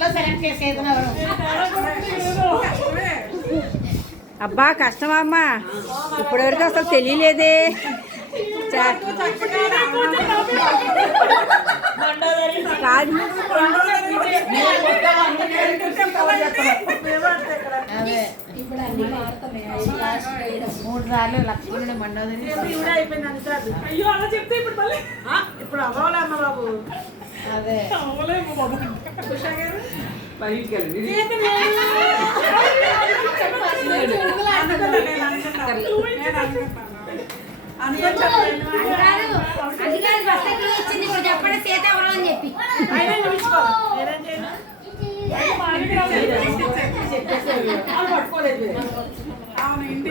ముగ్గురులో సెలెక్ట్ చేసేది అబ్బా కష్టమమ్మా ఇప్పటివరకు అసలు తెలియలేదే. చా- కాదు. అదే. మూడు సార్లు లక్ష్మణుడు మండోదరి అయ్యో అలా చెప్తే ఇప్పుడు ఇప్పుడు అవ్వాలి అమ్మ బాబు? అదే అవ్వలేము బాబు ఉషా గారు చేతి అధికారి చెప్పండి సీత ఎవరు అని చెప్పి అయినా చూపించుకో నేనేం చేయను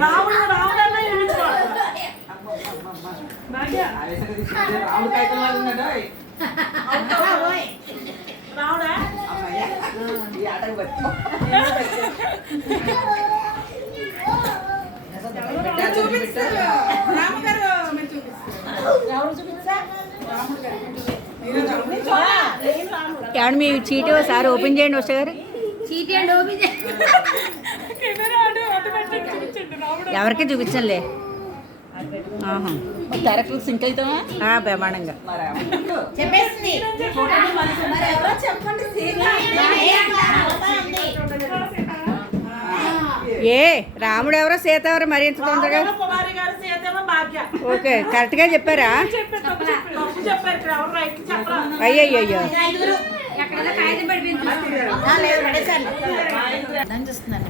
రాముడు రావుడా మీ చీటీ ఒకసారి ఓపెన్ చేయండి వస్తే గారు చీటీ అండి ఓపెన్ చేయి. కెమెరా అటు అటు పెట్టి చూపించండి సింక్ అవుతామా బ్రహ్మాండంగా. చెప్పేసింది. ఏ రాముడు ఎవరో సీత ఎవరో మరి ఇంత తొందరగా? ఓకే కరెక్ట్గా చెప్పారా? దాన్ని చూస్తుందండి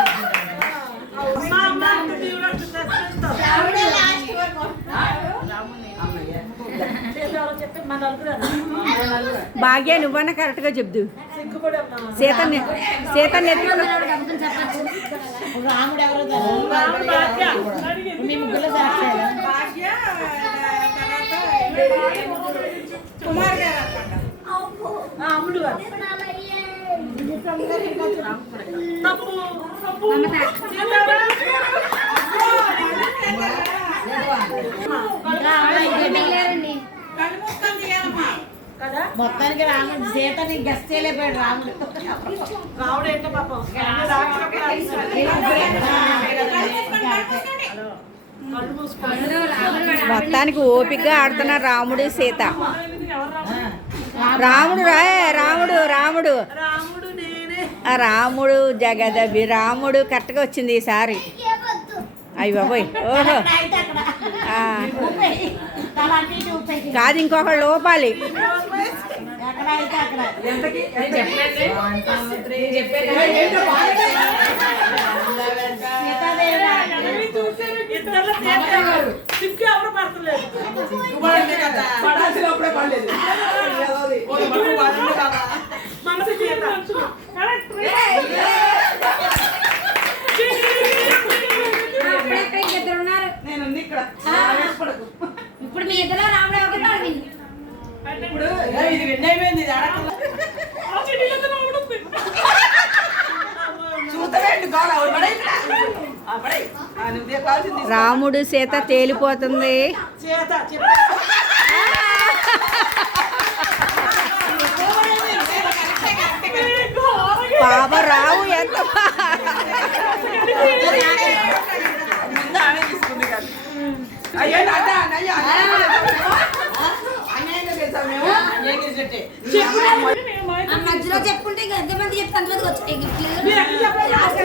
భాగ్య నువ్వన్నా కరెక్ట్గా చెప్దు. సీత సీత నెత్తుకున్న అబద్ధం చెప్పచ్చు ఇప్పుడు రాముడు ఎవరో రాముడు భాగ్య. తెలియదు. మీ ముగ్గురులో సెలెక్ట్ చేయాలి ఆ, అమ్ముడు గారు. తప్పు తప్పు సీత ఎవరు? లేరండి కదా మొత్తానికి రాముడు సీతని గెస్ట్ చేయలేకపోయాడు రాముడు రావుడు ఏంటో పాపం మొత్తానికి ఓపికగా ఆడుతున్నారు రాముడు సీత రాముడు? రాముడు రా రాముడు రాముడు రాముడు నేనే ఆ రాముడు జగదబి రాముడు కరెక్ట్గా వచ్చింది ఈసారి అయ్యి బాబోయ్ ఓహో కాదు ఇంకొకళ్ళు లోపాలి. మనసు చేత కరెక్ట్ అప్పుడెక్కడ ఇద్దరు ఉన్నారు ఇప్పుడు మీ ఇద్దరు రాముడు తొలగింది ఆ చెట్టులో రాముడు సీత తేలిపోతుంది. పాప రావు ఎంత మధ్యలో చెప్పుకుంటే ఎంతమంది చెప్తే అంతమంది వచ్చాయి? లాస్ట్